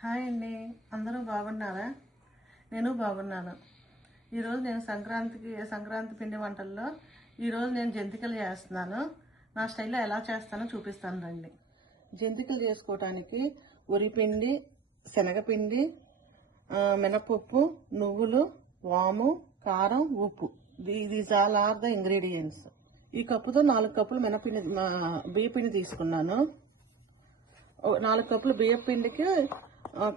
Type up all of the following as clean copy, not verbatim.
Hi అండి, అందరూ బాగున్నారా? నేను బాగున్నాను. ఈరోజు నేను సంక్రాంతి పిండి వంటల్లో ఈరోజు నేను జంతికలు చేస్తున్నాను. నా స్టైల్లో ఎలా చేస్తానో చూపిస్తాను రండి. జంతికలు చేసుకోవటానికి వరిపిండి, శనగపిండి, మినపప్పు, నువ్వులు, వాము, కారం, ఉప్పు. These all are the ingredients. ఈ కప్పుతో 4 కప్పులు బియ్యపిండి తీసుకున్నాను. 4 కప్పులు బియ్యపిండికి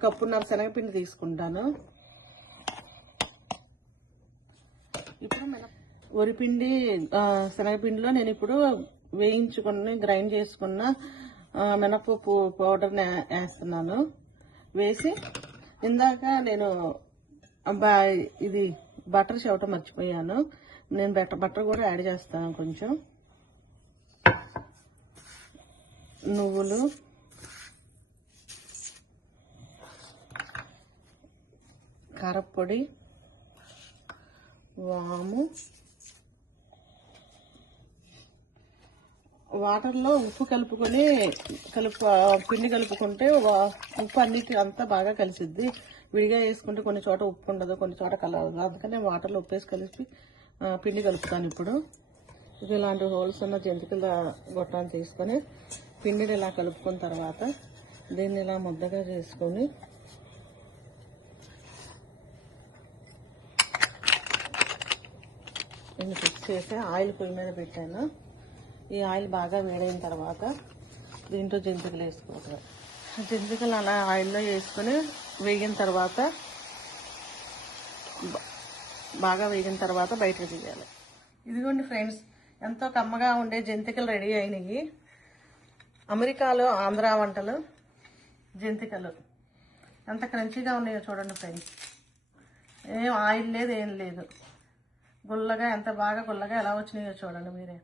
కప్పున్నర శనగపిండి తీసుకుంటాను. ఇప్పుడు వరిపిండి, శనగపిండిలో నేను ఇప్పుడు వేయించుకుని గ్రైండ్ చేసుకున్న మినపప్పు పౌడర్ని వేస్తున్నాను. వేసి ఇందాక నేను ఇది బటర్ చెవటం మర్చిపోయాను. నేను బటర్ కూడా యాడ్ చేస్తాను. కొంచెం నువ్వులు, కారపొడి, వాము, వాటర్లో ఉప్పు కలుపుకొని పిండి కలుపుకుంటే ఉప్పు అన్నిటి అంతా బాగా కలిసిద్ది. విడిగా వేసుకుంటే కొన్ని చోట ఉప్పు ఉండదు, కొన్ని చోట కలవదు. అందుకనే వాటర్లో ఉప్పు వేసి కలిపి పిండి కలుపుతాను. ఇప్పుడు ఇది ఇలాంటి హోల్స్ ఉన్న జంతికల గొట్టాన్ని తీసుకొని పిండిని ఇలా కలుపుకున్న తర్వాత దీన్ని ఇలా ముద్దగా చేసుకొని నేను ఫిక్స్ చేసి ఆయిల్ పొయ్యి మీద పెట్టాను. ఈ ఆయిల్ బాగా వేడైన తర్వాత దీంట్లో జంతికలు వేసుకోవాలి. జంతికలు అలా ఆయిల్లో వేసుకొని బాగా వేగిన తర్వాత బయటకు తీయాలి. ఇదిగోండి ఫ్రెండ్స్, ఎంతో కమ్మగా ఉండే జంతికలు రెడీ అయినాయి. అమెరికాలో ఆంధ్ర వంటలు జంతికలు ఎంత క్రంచీగా ఉన్నాయో చూడండి ఫ్రెండ్స్. ఏం ఆయిల్ లేదు, ఏం లేదు. గుల్లగా ఎంత బాగా గుల్లగా ఎలా వచ్చినాయో చూడండి మీరే.